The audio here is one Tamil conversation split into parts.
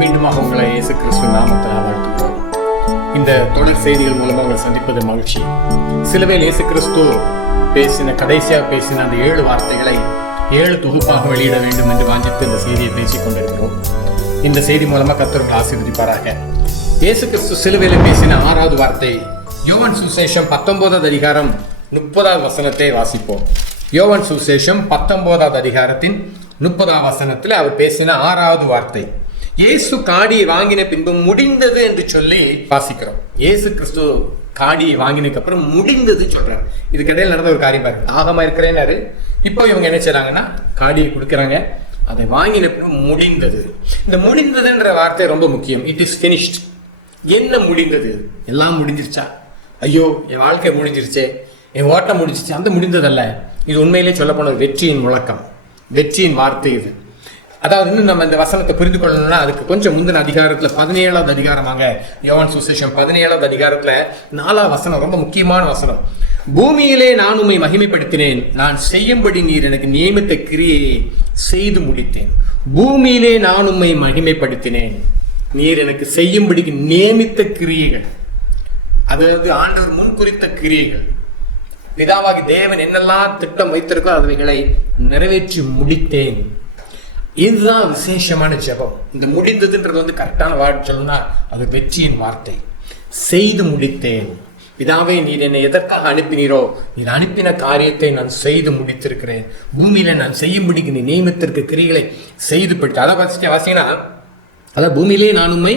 மீண்டுமாக உங்களை இயேசு கிறிஸ்து நாமத்தில் வாழ்த்துகிறோம். இந்த தொடர் செய்திகள் மூலமாக உங்களை சந்திப்பது மகிழ்ச்சி. சிலுவையில் இயேசு கிறிஸ்து கடைசியாக பேசின அந்த 7 வார்த்தைகளை 7 தொகுப்பாக வெளியிட வேண்டும் என்று வாஞ்சித்து இந்த செய்தியை பேசிக் கொண்டிருக்கிறோம். இந்த செய்தி மூலமாக கர்த்தர் ஆசீர்வதிப்பாராக. இயேசு கிறிஸ்து சிலுவையில் பேசின 6வது வார்த்தை யோவான் சுவிசேஷம் 19வது அதிகாரம் 30வது வசனத்தை வாசிப்போம். யோவான் சுவிசேஷம் 19வது அதிகாரத்தின் 30வது வசனத்தில் அவர் பேசின 6வது வார்த்தை, இயேசு காடியை வாங்கின பின்பு முடிந்தது என்று சொல்லி வாசிக்கிறோம். இயேசு கிறிஸ்து காடியை வாங்கினதுக்கு அப்புறம் முடிந்தது சொல்றாரு. இதுக்கு இடையில நடந்த ஒரு காரியம் பாருங்க. தாகமா இருக்கிறேன்னாரு. இப்போ இவங்க என்ன செய்றாங்கன்னா காடியை கொடுக்குறாங்க. அதை வாங்கின பின்பு முடிந்தது. இந்த முடிந்ததுன்ற வார்த்தை ரொம்ப முக்கியம். It is finished. என்ன முடிந்தது? எல்லாம் முடிஞ்சிருச்சா? ஐயோ என் வாழ்க்கை முடிஞ்சிருச்சே, என் ஓட்டம் முடிஞ்சிருச்சு, அந்த முடிந்ததல்ல. இது உண்மையிலே சொல்ல போன வெற்றியின் முழக்கம், வெற்றியின் வார்த்தை இது. அதாவது இன்னும் நம்ம இந்த வசனத்தை புரிந்து கொள்ளணும்னா அதுக்கு கொஞ்சம் முந்தின அதிகாரத்தில் 17வது அதிகாரமாக யோவான் சுவிசேஷம் 17வது அதிகாரத்தில் 4வது வசனம் ரொம்ப முக்கியமான வசனம். பூமியிலே நான் உம்மை மகிமைப்படுத்தினேன், நான் செய்யும்படி நீர் எனக்கு நியமித்த கிரியையை செய்து முடித்தேன். பூமியிலே நான் உம்மை மகிமைப்படுத்தினேன், நீர் எனக்கு செய்யும்படிக்கு நியமித்த கிரியைகள், அதாவது ஆண்டவர் முன்குறித்த கிரியைகள். பிதாவாகி தேவன் என்னெல்லாம் திட்டம் வைத்திருக்கோ அவைகளை நிறைவேற்றி முடித்தேன். இதுதான் விசேஷமான ஜெபம். இந்த முடிந்ததுன்றது கரெக்டான வார்த்தை சொல்லணும்னா அது வெற்றியின் வார்த்தை. செய்து முடித்தேன். பிதாவே நீர் என்னை எதற்காக அனுப்பினீரோ, நீர் அனுப்பின காரியத்தை நான் செய்து முடித்திருக்கிறேன். பூமியில நான் செய்யும்படிக்கு நீ நியமித்திருக்க கிரிகளை செய்து பட்டு அதை வாசிங்கன்னா அதான் பூமியிலே நான் உம்மை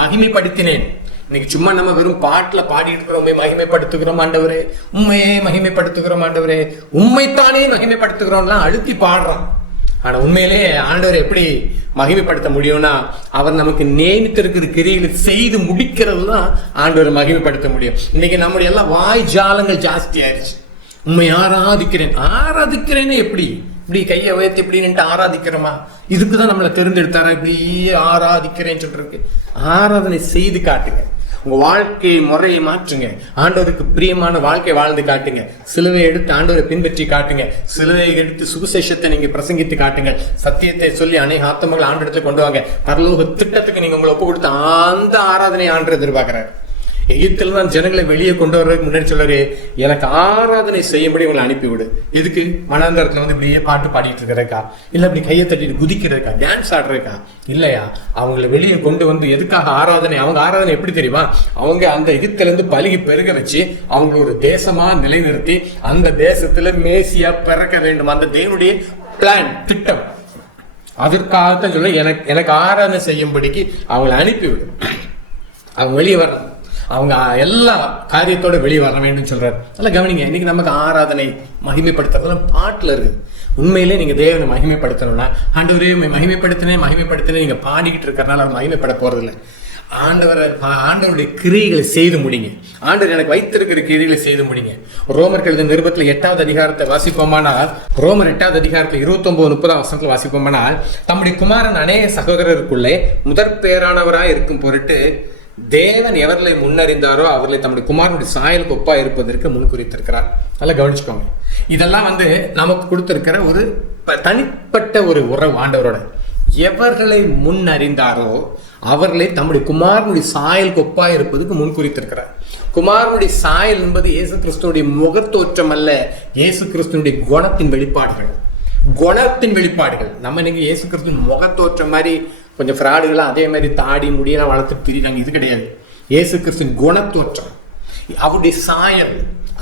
மகிமைப்படுத்தினேன். இன்னைக்கு சும்மா நம்ம வெறும் பாட்டில் பாடிட்டு இருக்கிறோம், உண்மை மகிமைப்படுத்துகிறோம் ஆண்டவரே, உண்மையே மகிமைப்படுத்துகிறோம் ஆண்டவரே, உண்மைத்தானே மகிமைப்படுத்துகிறோம்லாம் அழுத்தி பாடுறான். ஆனா உண்மையிலே ஆண்டவர் எப்படி மகிமைப்படுத்த முடியும்னா அவர் நமக்கு நியமித்திருக்கிற கிரிகளை செய்து முடிக்கிறது தான் ஆண்டவர் மகிமைப்படுத்த முடியும். இன்னைக்கு நம்முடைய எல்லாம் வாய் ஜாலங்கள் ஜாஸ்தி ஆயிடுச்சு. உண்மை ஆராதிக்கிறேன்னு எப்படி இப்படி கையை உயர்த்தி இப்படி நின்று ஆராதிக்கிறோமா? இதுக்குதான் நம்மளை தெரிந்தெடுத்தாரா? இப்படி ஆராதிக்கிறேன்னு சொல்றதுக்கு ஆராதனை செய்து காட்டுங்க. உங்க வாழ்க்கை முறையை மாற்றுங்க. ஆண்டவருக்கு பிரியமான வாழ்க்கை வாழ்ந்து காட்டுங்க. சிலுவை எடுத்து ஆண்டவரை பின்பற்றி காட்டுங்க. சிலுவை எடுத்து சுவிசேஷத்தை நீங்க பிரசங்கித்து காட்டுங்க. சத்தியத்தை சொல்லி அநேக ஆத்மங்களை ஆண்டவரத்தை கொண்டு வாங்க. பரலோக திட்டத்துக்கு நீங்க உங்களை ஒப்பு கொடுத்து அந்த ஆராதனை ஆண்டு எதிர்பார்க்கிறார். எகிப்தில் தான் ஜனங்களை வெளியே கொண்டு வர்றதுக்கு முன்னாடி சொல்றாரு, எனக்கு ஆராதனை செய்யும்படி உங்களை அனுப்பிவிடு. எதுக்கு? மனாந்தரத்துல இப்படியே பாட்டு பாடிட்டு இருக்கிறக்கா, இல்ல இப்படி கையை தட்டிட்டு குதிக்கிறதுக்கா, டான்ஸ் ஆடுறதுக்கா? இல்லையா, அவங்களை வெளியே கொண்டு வந்து எதுக்காக ஆராதனை? அவங்க ஆராதனை எப்படி தெரியுமா? அவங்க அந்த எகிப்தில இருந்து பலுகி பெருக வச்சு அவங்கள ஒரு தேசமா நிலைநிறுத்தி அந்த தேசத்துல மேசியா பிறக்க வேண்டும். அந்த தேவனுடைய பிளான், திட்டம். அதற்காகத்தான் சொல்ல எனக்கு ஆராதனை செய்யும்படிக்கு அவங்களை அனுப்பிவிடும். அவங்க வெளியே வரணும், அவங்க எல்லா காரியத்தோட வெளியே வர வேண்டும் சொல்றாரு. நல்லா கவனிங்க. இன்னைக்கு நமக்கு ஆராதனை மகிமைப்படுத்துறதுலாம் பாட்டுல இருக்கு. உண்மையிலே நீங்க தேவனை மகிமைப்படுத்தணும்னா ஆண்டவரே மகிமைப்படுத்தினே நீங்க பாடிக்கிட்டு இருக்கிறனால அவர் மகிமைப்பட போறதில்லை. ஆண்டவருடைய கிரியைகளை செய்து முடிங்க. ஆண்டவர் எனக்கு வைத்திருக்கிற கிரியைகளை செய்து முடிங்க. ரோமர் எழுதின நிருபத்தில் 8வது அதிகாரத்தை வாசிப்போமானால், ரோமர் 8வது அதிகாரத்தில் 29-30 வசனத்தில் வாசிப்போமானால், தம்முடைய குமாரன் அநேக சகோதரருக்குள்ளே முதற் பேரானவராய் இருக்கும் பொருட்டு தேவன் எவர்களை முன்னறிந்தாரோ அவர்களை தம்முடைய குமாரனுடைய சாயலுக்கு ஒப்பா இருப்பதற்கு முன்குறித்திருக்கிறார். நல்லா கவனிச்சுக்கோங்க. இதெல்லாம் நமக்கு கொடுத்திருக்கிற ஒரு தனிப்பட்ட ஒரு உறவு ஆண்டவரோட. எவர்களை முன்னறிந்தாரோ அவர்களை தம்முடைய குமாரனுடைய சாயலுக்கு ஒப்பா இருப்பதற்கு முன்குறித்திருக்கிறார். குமாரனுடைய சாயல் என்பது இயேசு கிறிஸ்துடைய முகத்தோற்றம் அல்ல, இயேசு கிறிஸ்துடைய குணத்தின் வெளிப்பாடுகள். நம்ம இன்னைக்கு இயேசு கிறிஸ்துவின் முகத்தோற்றம் மாதிரி கொஞ்சம் ஃப்ராடுகளாம் அதே மாதிரி தாடி முடியெல்லாம் வளர்த்துட்டு திரினாங்க. இது கிடையாது. இயேசு கிறிஸ்துவின் குணத்தோற்றம், அவருடைய சாயல்,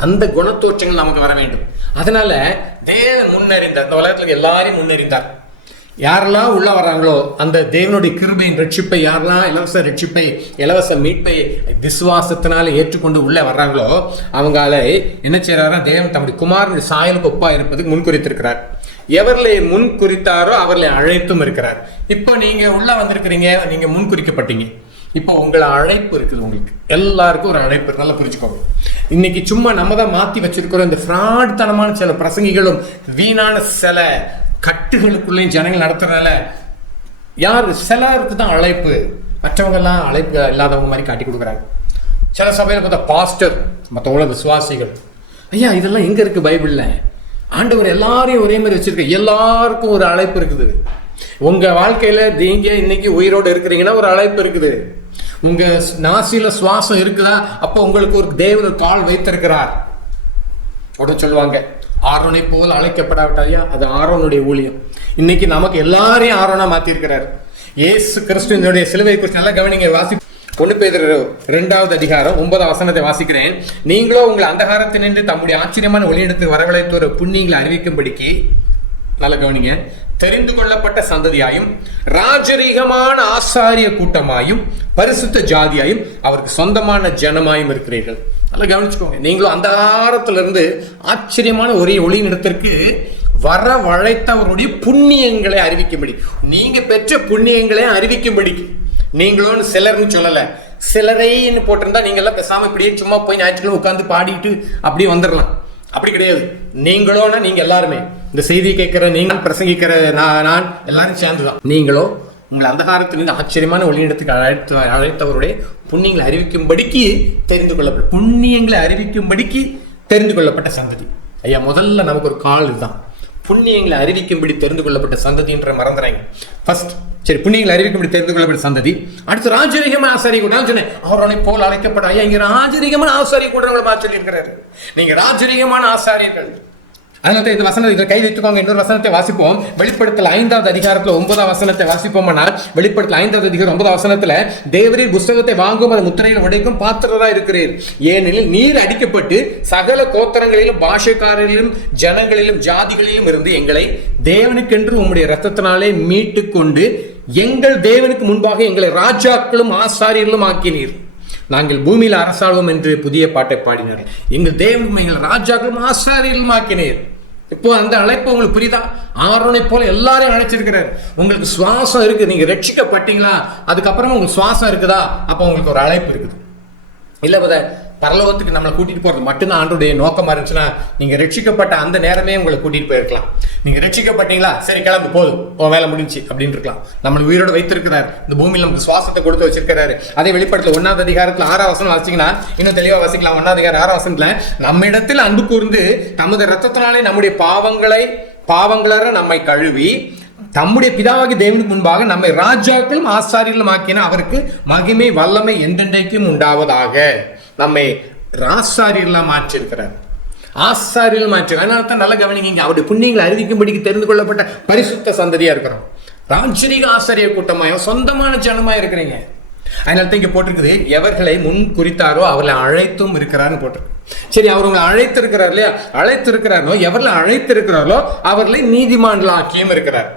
அந்த குணத்தோற்றங்கள் நமக்கு வர வேண்டும். அதனால தேவன் முன்னறிந்தார். இந்த உலகத்துல எல்லாரையும் முன்னறிந்தார். யாரெல்லாம் உள்ள வர்றாங்களோ அந்த தேவனுடைய கிருபையின் ரட்சிப்பை, யாரெல்லாம் இலவச ரட்சிப்பை, இலவச மீட்பை விசுவாசத்தினால ஏற்றுக்கொண்டு உள்ள வர்றாங்களோ அவங்கள என்ன செய்யறாரா? தேவன் தம்முடைய குமாரனுடைய சாயலுக்கு ஒப்பா இருப்பதுக்கு முன்குறித்திருக்கிறார். எவர்களை முன் குறித்தாரோ அவர்களை அழைத்தும் இருக்கிறார். இப்போ நீங்க உள்ள வந்திருக்கிறீங்க, நீங்க முன் குறிக்கப்பட்டீங்க. இப்போ உங்களை அழைப்பு இருக்குது. உங்களுக்கு எல்லாருக்கும் ஒரு அழைப்பு. நல்லா புரிஞ்சுக்கோங்க. இன்னைக்கு சும்மா நம்ம தான் மாத்தி வச்சிருக்கிறோம். இந்த ஃப்ராட்தனமான சில பிரசங்கிகளும் வீணான சில கட்டுகளுக்குள்ளேயும் ஜனங்கள் நடத்துறதுனால சிலருக்கு தான் அழைப்பு, மற்றவங்க எல்லாம் அழைப்பு இல்லாதவங்க மாதிரி காட்டி கொடுக்குறாங்க. சில சபையில பார்த்தா பாஸ்டர், மற்றவங்கள விசுவாசிகள். ஐயா, இதெல்லாம் எங்க இருக்கு பைபிள்ல? ஆண்டவர் எல்லாரையும் ஒரே மாதிரி வச்சிருக்க. எல்லாருக்கும் ஒரு அழைப்பு இருக்குது. உங்க வாழ்க்கையில நீங்க இன்னைக்கு உயிரோடு இருக்கிறீங்கன்னா ஒரு அழைப்பு இருக்குது. உங்க நாசியில சுவாசம் இருக்குதா, அப்போ உங்களுக்கு ஒரு தேவன் கால் வைத்திருக்கிறார். உடனே சொல்லுவாங்க, ஆரோனை போல் அழைக்கப்படாவிட்டாயா, அது ஆரோனுடைய ஊழியம். இன்னைக்கு நமக்கு எல்லாரையும் ஆரோனா மாத்தி இருக்கிறார். இயேசு கிறிஸ்துவினுடைய சிலுவை குறித்து நல்லா கவனிங்க. 1 பேதுரு 2வது அதிகாரம் 9வது வசனத்தை வாசிக்கிறேன். நீங்களோ உங்களை அந்தகாரத்தினின்று தம்முடைய ஆச்சரியமான ஒளியிடத்துக்கு வரவழைத்து ஒரு புண்ணியங்களை அறிவிக்கும்படிக்கு, நல்ல கவனிங்க, தெரிந்து கொள்ளப்பட்ட சந்ததியாயும் ராஜரீகமான ஆசாரிய கூட்டமாயும் பரிசுத்த ஜாதியாயும் அவருக்கு சொந்தமான ஜனமாயும் இருக்கிறீர்கள். நல்லா கவனிச்சுக்கோங்க. நீங்களும் அந்தகாரத்திலிருந்து ஆச்சரியமான ஒரே ஒளியிடத்திற்கு வரவழைத்தவருடைய புண்ணியங்களை அறிவிக்கும்படி, நீங்க பெற்ற புண்ணியங்களை அறிவிக்கும்படி. நீங்களும் சிலர்னு சொல்லல, சிலரைன்னு போட்டிருந்தா நீங்க எல்லாம் பேசாம இப்படியே சும்மா போய் ஞாயிற்றுக்கிழமை உட்காந்து பாடிட்டு அப்படியே வந்துடலாம். அப்படி கிடையாது. நீங்களோனா நீங்க எல்லாருமே, இந்த செய்தி கேட்கிற நீங்கள், பிரசங்கிக்கிற நான் எல்லாரும் சேர்ந்துதான். நீங்களோ உங்களை அந்தகாரத்திலிருந்து ஆச்சரியமான ஒளியிடத்துக்கு அழைத்தவருடைய புண்ணியங்களை அறிவிக்கும்படிக்கு தெரிந்து கொள்ளப்பட்ட, புண்ணியங்களை அறிவிக்கும்படிக்கு தெரிந்து கொள்ளப்பட்ட சந்ததி. ஐயா, முதல்ல நமக்கு ஒரு கால் இதுதான், புண்ணியங்களை அறிவிக்கும்படி தெரிந்து கொள்ளப்பட்ட சந்ததின்ற மறந்துறாங்க. ஃபர்ஸ்ட் சரி, புண்ணியங்களை அறிவிக்கும்படி தெரிந்து கொள்ளப்பட்ட சந்ததி. அடுத்து ராஜரீகமான ஆசாரிய கூட சொன்னேன், அவரை போல் அழைக்கப்பட. ஐயா, இங்க ராஜரீகமான ஆசாரிய கூட உங்களை பார்த்து சொல்லி இருக்கிறாரு. நீங்க ராஜரீகமான ஆசாரியர்கள். அதனால இந்த வசனத்தை கை வைத்துக்கோங்க. இன்னொரு வசனத்தை வாசிப்போம். வெளிப்படுத்தல் 5வது அதிகாரத்துல 9வது வசனத்தை வாசிப்போம்னா, வெளிப்படுத்தல் 5வது அதிகாரம் 9வது வசனத்துல, தேவரீர் புஸ்தகத்தை வாங்கும் அது முத்திரையில் உடைக்கும் பாத்திரரா இருக்கிறீர். ஏனெனில் நீர் அடிக்கப்பட்டு சகல கோத்திரங்களிலும் பாஷைக்காரர்களிலும் ஜனங்களிலும் ஜாதிகளிலும் இருந்து எங்களை தேவனுக்கென்று உம்முடைய இரத்தத்தினாலே மீட்டு கொண்டு எங்கள் தேவனுக்கு முன்பாக எங்களை ராஜாக்களும் ஆசாரியர்களும் ஆக்கினீர். நாங்கள் பூமியில் அரசாள்வோம் என்று புதிய பாட்டை பாடினார். எங்கள் தேவனும் எங்கள் ராஜாக்களும் ஆசாரியர்களும் ஆக்கினீர். இப்போ அந்த அழைப்பு உங்களுக்கு புரியுதா? ஆரோனை போல எல்லாரையும் அழைச்சிருக்கிறார். உங்களுக்கு சுவாசம் இருக்கு, நீங்க ரட்சிக்கப்பட்டீங்களா, அதுக்கப்புறமா உங்களுக்கு சுவாசம் இருக்குதா, அப்போ உங்களுக்கு ஒரு அழைப்பு இருக்குது. இல்ல பரலோகத்துக்கு நம்மளை கூட்டிட்டு போறது மட்டும்தான் ஆண்டோடைய நோக்கமா இருந்துச்சுன்னா, நீங்க ரட்சிக்கப்பட்ட அந்த நேரமே உங்களை கூட்டிட்டு போயிருக்கலாம். நீங்க ரட்சிக்கப்பட்டீங்களா, சரி கிளம்பு, போதும், வேலை முடிஞ்சு அப்படின்னு இருக்கலாம். நம்மளை உயிரோடு வைத்திருக்கிறார், இந்த பூமியில் நமக்கு சுவாசத்தை கொடுத்து வச்சிருக்கிறாரு. அதே வெளிப்படுத்தல 1வது அதிகாரத்துல 6வது வசனம் வாசிங்கன்னா இன்னும் தெளிவா வாசிக்கலாம். 1வது அதிகாரம் 6வது வசனத்துல, நம்மிடத்தில் அன்பு கூர்ந்து தமது இரத்தத்தினாலே நம்முடைய பாவங்கள நம்மை கழுவி தம்முடைய பிதாவாகி தேவனுக்கு முன்பாக நம்மை ராஜாக்களும் ஆசாரியர்களும் ஆக்கின அவருக்கு மகிமை வல்லமை என்றென்றைக்கும் உண்டாவதாக. நம்மை ஆசாரியர்களா மாற்றிருக்கிறார், ஆசாரியர்கள் மாற்றி. அதனால தான் நல்ல கவனிங்க, அவருடைய புண்ணியங்களை அறிவிக்கும்படிக்கு தெரிந்து கொள்ளப்பட்ட பரிசுத்த சந்ததியா இருக்கிறோம். ராஜரீக ஆசாரிய கூட்டமாயோ சொந்தமான ஜனமா இருக்கிறீங்க. அதனால தான் இங்க போட்டிருக்குது, எவர்களை முன் குறித்தாரோ அவர்களை அழைத்தும் இருக்கிறார்னு போட்டிருக்கு. சரி, அவர் உங்களை அழைத்திருக்கிறார் இல்லையா? அழைத்திருக்கிறாரோ, எவர்களை அழைத்திருக்கிறாரோ அவர்களை நீதிமான்களாக்கியும் இருக்கிறார்.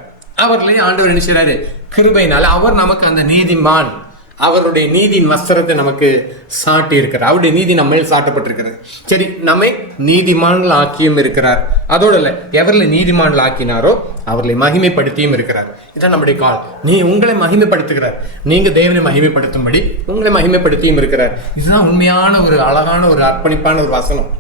அவர்களை ஆண்டவர் என்ன செய்றாரு? கிருபையினால அவர் நமக்கு அந்த நீதிமான், அவருடைய நீதியின் வஸ்திரத்தை நமக்கு சாட்டி இருக்கிறார். அவருடைய நீதி நம்ம மேல் சாட்டப்பட்டிருக்கிறது. சரி, நம்மை நீதிமான்கள் ஆக்கியும் இருக்கிறார். அதோட இல்ல, எவர்களை நீதிமான்கள் ஆக்கினாரோ அவர்களை மகிமைப்படுத்தியும் இருக்கிறார். இதான் நம்முடைய கால். உங்களை மகிமைப்படுத்துகிறார், நீங்க தேவனை மகிமைப்படுத்தும்படி உங்களை மகிமைப்படுத்தியும் இருக்கிறார். இதுதான் உண்மையான ஒரு அழகான ஒரு அர்ப்பணிப்பான ஒரு வசனம்.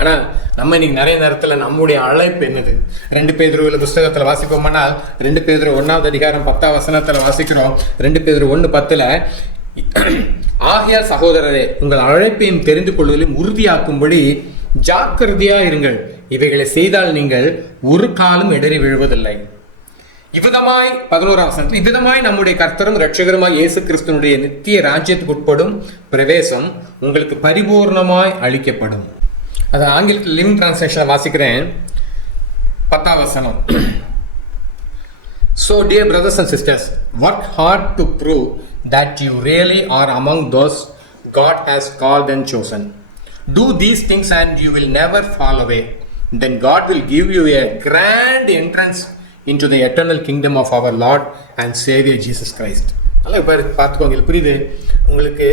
ஆனா நம்ம இன்னைக்கு நிறைய நேரத்துல நம்முடைய அழைப்பு என்னது? 2 பேதுரு புஸ்தகத்துல வாசிப்போம்னா, 2 பேதுரு 1வது அதிகாரம் 10வது வசனத்துல வாசிக்கிறோம். 2 பேதுரு 1:10, ஆகையால் சகோதரரே, உங்கள் அழைப்பையும் தெரிந்து கொள்வதிலும் உறுதியாக்கும்படி ஜாக்கிரதையா இருங்கள். இவைகளை செய்தால் நீங்கள் ஒரு காலம் இடறி விழுவதில்லை. இவ்விதமாய் 11வது வசனத்தில், இவ்விதமாய் நம்முடைய கர்த்தரும் இரட்சகருமாய் இயேசு கிறிஸ்துவினுடைய நித்திய ராஜ்யத்துக்கு உட்படும் பிரவேசம் உங்களுக்கு பரிபூர்ணமாய் அளிக்கப்படும். அது ஆங்கிலத்தில் லிவிங் டிரான்ஸ்லேஷன் வாசிக்கிறேன். 10வது வசனம். So dear brothers and sisters, work hard to prove that you really are among those God has called and chosen. Do these things and you will never fall away. Then God will give you a grand entrance into the eternal kingdom of our Lord and Savior Jesus Christ. நல்லா பார்த்துக்கோங்க, புரியுது உங்களுக்கு?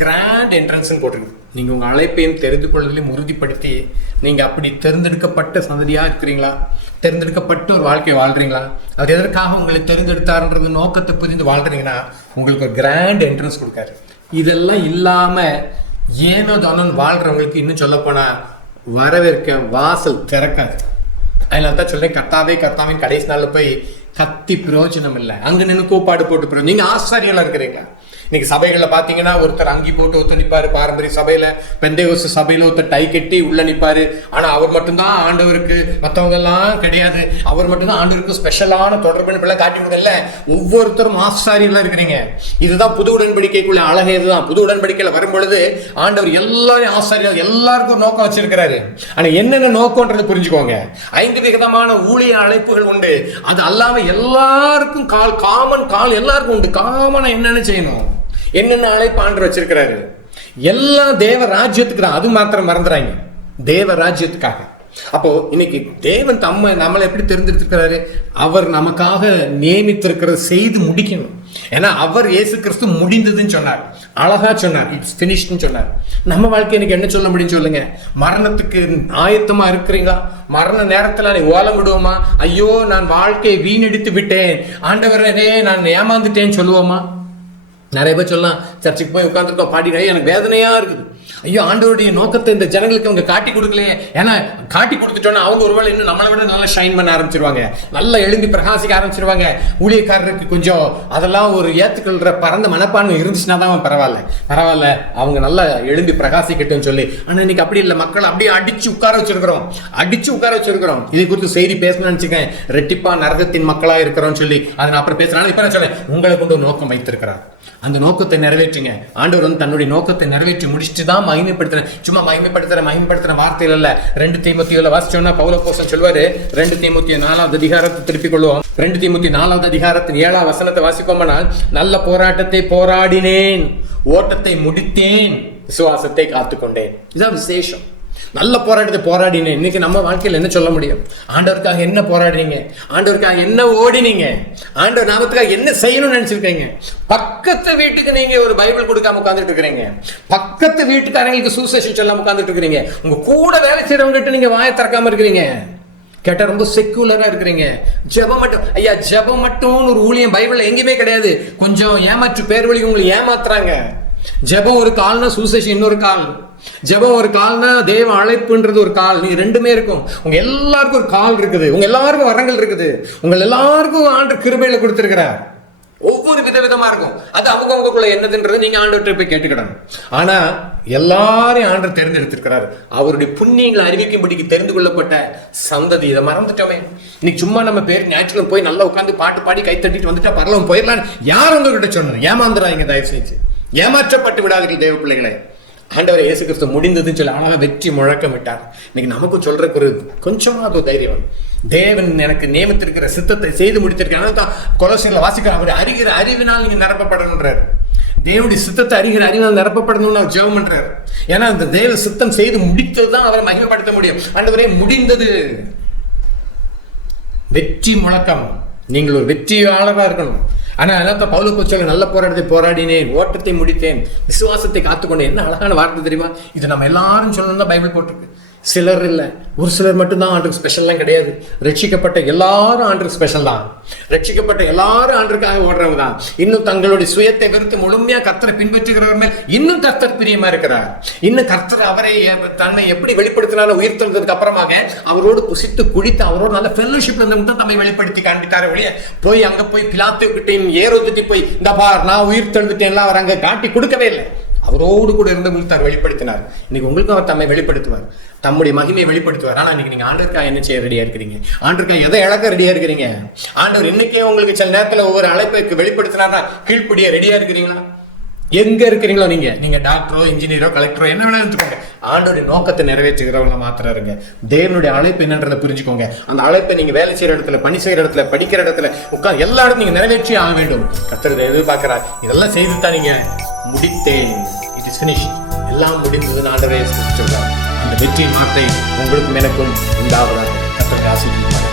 கிராண்ட் என்ட்ரன்ஸ்ன்னு போட்டிருக்கு. நீங்கள் உங்கள் அழைப்பையும் தெரிந்து கொள்வதிலையும் உறுதிப்படுத்தி நீங்கள் அப்படி தேர்ந்தெடுக்கப்பட்ட சந்ததியாக இருக்கிறீங்களா? தேர்ந்தெடுக்கப்பட்ட ஒரு வாழ்க்கையை வாழ்கிறீங்களா? அவர் எதற்காக உங்களை தேர்ந்தெடுத்தாருன்றது நோக்கத்தை புரிந்து வாழ்கிறீங்கன்னா உங்களுக்கு ஒரு கிராண்ட் என்ட்ரன்ஸ் கொடுக்காரு. இதெல்லாம் இல்லாமல் ஏனோ தானோ வாழ்கிறவங்களுக்கு இன்னும் சொல்லப்போனால் வரவேற்க வாசல் திறக்காது. அதனால தான் சொல்கிறேன், கர்த்தாவின் கடைசி நாளில் போய் கத்தி பிரயோஜனம் இல்லை. அங்கே நின்று கூப்பாடு போட்டு பிரயோஜனம். நீங்கள் ஆசாரியலாக இருக்கிறீங்க, இன்னைக்கு சபைகளில் பார்த்தீங்கன்னா ஒருத்தர் அங்கி போட்டு ஒருத்தர் நிற்பாரு, பாரம்பரிய சபையில பெந்தேகோஸ்து சபையில ஒருத்தர் டை கட்டி உள்ள நிற்பாரு. ஆனா அவர் மட்டும்தான் ஆண்டவருக்கு, மற்றவங்க எல்லாம் கிடையாது, அவர் மட்டும்தான் ஆண்டவருக்கு ஸ்பெஷலான தொடர்பு காட்டி கொடுக்கல. ஒவ்வொருத்தரும் ஆசாரியர்களா இருக்கிறீங்க. இதுதான் புது உடன்படிக்கைக்குள்ள அழகே. இதுதான் புது உடன்படிக்கையில வரும்பொழுது ஆண்டவர் எல்லாரையும் ஆசாரியர்கள், எல்லாருக்கும் நோக்கம் வச்சிருக்கிறாரு. ஆனா என்னென்ன நோக்கம்ன்றது புரிஞ்சுக்கோங்க. 5 விதமான ஊழிய அழைப்புகள் உண்டு. அது அல்லாம எல்லாருக்கும் காமன் எல்லாருக்கும் உண்டு. காமனா என்னென்ன செய்யணும், என்னென்ன அழைப்பு ஆண்டவர் வச்சிருக்கிறாரு, எல்லாம் தேவ ராஜ்யத்துக்கு தான். அது மாத்திரம் மறந்துறாங்க, தேவ ராஜ்யத்துக்காக. அப்போ இன்னைக்கு தேவன் நம்மளை எப்படி தெரிஞ்சிருக்கிறாரு, அவர் நமக்காக நியமித்திருக்கிறது செய்து முடிக்கணும். ஏன்னா அவர் இயேசு கிறிஸ்து முடிந்ததுன்னு சொன்னார், அழகா சொன்னார், இட்ஸ் ஃபினிஷ்ட்னு சொன்னார். நம்ம வாழ்க்கை எனக்கு என்ன சொல்ல முடியும் சொல்லுங்க? மரணத்துக்கு ஆயத்தமா இருக்கிறீங்களா? மரண நேரத்துல நீ ஓலம் விடுவோமா? ஐயோ நான் வாழ்க்கையை வீணடித்து விட்டேன், ஆண்டவரே நான் ஏமாந்துட்டேன்னு சொல்லுவோமா? நிறைய பேர் சொல்லலாம், சர்ச்சுக்கு போய் உட்காந்துருக்கோம், பாடிக்கிறேன், எனக்கு வேதனையா இருக்குது. ஐயோ ஆண்டவருடைய நோக்கத்தை இந்த ஜனங்களுக்கு அவங்க காட்டி கொடுக்கலையே. ஏன்னா காட்டி கொடுத்துட்டோன்னா அவங்க ஒருவேளை இன்னும் நம்மளை விட நல்லா ஷைன் பண்ண ஆரம்பிச்சிருவாங்க, நல்லா எழும்பி பிரகாசிக்க ஆரம்பிச்சிருவாங்க. ஊழியக்காரருக்கு கொஞ்சம் அதெல்லாம் ஒரு ஏத்துக்கொள்ற பரந்த மனப்பான்மை இருந்துச்சுன்னா தான் பரவாயில்ல, அவங்க நல்லா எழும்பி பிரகாசிக்கட்டும்னு சொல்லி. ஆனா இன்னைக்கு அப்படி இல்லை, மக்கள் அப்படியே அடிச்சு உட்கார வச்சிருக்கிறோம். இதை குறித்து செய்தி பேசணும்னு நினைச்சுக்கேன், ரெட்டிப்பா நரகத்தின் மக்களா இருக்கிறோம்னு சொல்லி. அதை நான் அப்புறம் பேசுறேன். இப்ப நான் சொல்றேன், உங்களை கொண்டு நோக்கம் வைத்திருக்கிறார், அந்த நோக்கத்தை நிறைவேற்றுங்க. ஆண்டவர் வந்து தன்னுடைய நோக்கத்தை நிறைவேற்றி முடிச்சுட்டு தான் மகிமைப்படுத்துறேன். சும்மா மகிமைப்படுத்துற வார்த்தைகள் இல்ல. 2 தீமோத்தேயுல வாசிச்சோம்னா பவுல் அப்போஸ்தலன் சொல்வாரு, 2 தீமோத்தேயு 4வது அதிகாரத்தை திருப்பிக் கொள்வோம். 2 தீமோத்தேயு 4வது அதிகாரத்தின் 7வது வசனத்தை வாசிப்போம்னால், நல்ல போராட்டத்தை போராடினேன், ஓட்டத்தை முடித்தேன், விசுவாசத்தை காத்துக்கொண்டேன். இதுதான் விசேஷம். நல்ல போராட்டத்தை போராடினேன். இன்னைக்கு நம்ம வாழ்க்கையில் என்ன சொல்ல முடியும்? ஆண்டவருக்காக என்ன போராடினீங்க? ஆண்டவருக்காக என்ன ஓடினீங்க? ஆண்டவர் நாமத்துக்காக என்ன செய்யணும்னு நினைச்சிருக்கீங்க? பக்கத்து வீட்டுக்கு நீங்க ஒரு பைபிள் கொடுக்காம உட்கார்ந்துட்டு இருக்கிறீங்க, பக்கத்து வீட்டுக்காரங்களுக்கு சுவிசேஷம் சொல்லாம உட்கார்ந்துட்டு இருக்கிறீங்க, உங்க கூட வேலை செய்யறவங்க கிட்ட நீங்க வாயை திறக்காம இருக்கிறீங்க, கேட்டா ரொம்ப செக்குலரா இருக்கிறீங்க. ஜெபம் மட்டும், ஐயா ஜெபம் மட்டும் ஒரு ஊழியம் பைபிள்ல எங்கேயுமே கிடையாது. கொஞ்சம் ஏமாற்று பேர் வழி உங்களை ஏமாத்துறாங்க. ஜெபம் ஒரு கால்னா சுவிசேஷம் இன்னொரு கால். ஜெபம் ஒரு கால்னா தேவ அழைப்புன்றது ஒரு கால். நீங்க ரெண்டுமே இருக்கும். உங்க எல்லாருக்கும் ஒரு கால் இருக்குது, உங்க எல்லாருக்கும் வரங்கள் இருக்குது, உங்க எல்லாருக்கும் ஆண்டு கிருபையில கொடுத்திருக்கிறார். ஒவ்வொரு விதமா இருக்கும். அது அவங்கவுங்களுக்குள்ள என்னதுன்றது நீங்க ஆண்டவர்கிட்ட போய் கேட்டுக்கிடணும். ஆனா எல்லாரையும் ஆண்டவர் தேர்ந்தெடுத்திருக்கிறார். அவருடைய புண்ணியங்களை அறிவிக்கும்படிக்கு தெரிந்து கொள்ளப்பட்ட சந்ததி. இதை மறந்துட்டோமே. இன்னைக்கு சும்மா நம்ம பேர் ஞாயிற்றுக்கிழமை போய் நல்லா உட்காந்து பாட்டு பாடி கை தட்டிட்டு வந்துட்டா பரலோகம் போயிடலாம். யார் உங்ககிட்ட சொன்னது? ஏமாந்துறாங்க. தயவு செஞ்சு ஏமாற்றப்பட்டு விடாதீர்கள் தேவ பிள்ளைகளை. ஆண்டவர் இயேசு கிறிஸ்து முடிந்ததுன்னு சொல்லி அழகா வெற்றி முழக்கம் விட்டார். இன்னைக்கு நமக்கும் சொல்றதுக்கு ஒரு கொஞ்சமாவது தைரியம். தேவன் எனக்கு நியமித்திருக்கிற சித்தத்தை செய்து முடித்திருக்கேன். கொலோசியர்ல வாசிக்கிற அவர் அறிகிற அறிவினால் நீங்க நிரப்பப்படணுன்றார். தேவனுடைய சித்தத்தை அறிகிற அறிவினால் நிரப்பப்படணும்னு அவர் ஜெபம் பண்றாரு. ஏன்னா அந்த தேவ சித்தம் செய்து முடித்தது தான் அவரை மகிமைப்படுத்த முடியும். ஆண்டவரே முடிந்தது. வெற்றி முழக்கம். நீங்கள் ஒரு வெற்றியாளராக இருக்கணும். ஆனா அதான் பவுல் அப்போஸ்தலன் நல்ல போராட்டத்தை போராடினேன், ஓட்டத்தை முடித்தேன், விசுவாசத்தை காத்துக்கொண்டேன். என்ன அழகான வார்த்தை தெரியுமா? இது நம்ம எல்லாரும் சொல்லணும் தான் பைபிள் போட்டிருக்கு. சிலர் இல்லை, ஒரு சிலர் மட்டும்தான் ஆண்டுக்கு ஸ்பெஷல்லாம் கிடையாது. ரட்சிக்கப்பட்ட எல்லாரும் ஆண்டுக்கு ஸ்பெஷல் தான். ரட்சிக்கப்பட்ட எல்லாரும் ஆண்டுக்காக ஓடுறவங்க தான். இன்னும் தங்களுடைய சுயத்தை வெறுத்து முழுமையா கர்த்தரை பின்பற்றுகிறவர் மேல் இன்னும் கர்த்தர் பிரியமா இருக்கிறார். இன்னும் கர்த்தர் அவரை தன்னை எப்படி வெளிப்படுத்தினாலும் உயிர் தெழுந்ததுக்கு அப்புறமாக அவரோடு புசித்து குடித்து அவரோடு நல்ல ஃபெல்லோஷிப்ல இருந்தவங்க தான் தம்மை வெளிப்படுத்தி காண்பித்தார். வெளியே போய் அங்க போய் பிலாத்து கிட்டையும் ஏரோதுட்டி போய் இந்த பார் நான் உயிர் தெழுந்துட்டேன்லாம் அவர் அங்க காட்டி கொடுக்கவே இல்லை. அவரோடு கூட இருந்தவங்களுக்கு தான் வெளிப்படுத்தினார். இன்னைக்கு உங்களுக்கு அவர் தம்மை வெளிப்படுத்துவார், தம்முடைய மகிமையை வெளிப்படுத்துவார். ஆனா இன்னைக்கு நீங்க ஆண்டவருக்காக என்ன செய்ய ரெடியா இருக்கிறீங்க? ஆண்டவருக்காக எதை இழக்க ரெடியா இருக்கிறீங்க? ஆண்டவர் இன்னைக்கே உங்களுக்கு சில நேரத்துல ஒவ்வொரு அழைப்புக்கு வெளிப்படுத்தினார்னா கீழ்ப்படிய ரெடியா இருக்கிறீங்களா? எங்க இருக்கிறீங்களோ நீங்க டாக்டரோ இன்ஜினியரோ கலெக்டரோ என்ன வேணாலும் இருந்துக்கோங்க. ஆண்டோடைய நோக்கத்தை நிறைவேற்றுகிறவங்கள மாத்திரம் இருங்க. தேவனுடைய அழைப்பு என்னன்றதை புரிஞ்சுக்கோங்க. அந்த அழைப்பை நீங்க வேலை செய்யற இடத்துல, பணி செய்யற இடத்துல, படிக்கிற இடத்துல உட்கார்ந்து எல்லா இடத்துல நீங்க நிறைவேற்றி ஆக வேண்டும். கர்த்தர் எதிர்பார்க்கிறார். இதெல்லாம் செய்து தான் நீங்க முடித்தேன், இட் இஸ் ஃபினிஷ், எல்லாம் முடிந்ததுன்னு ஆண்டவரே சொல்றார். அந்த வெற்றியின் வார்த்தை உங்களுக்கும் எனக்கும் உண்டாவதாக. கர்த்தர் ஆசீர்வதிப்பார்.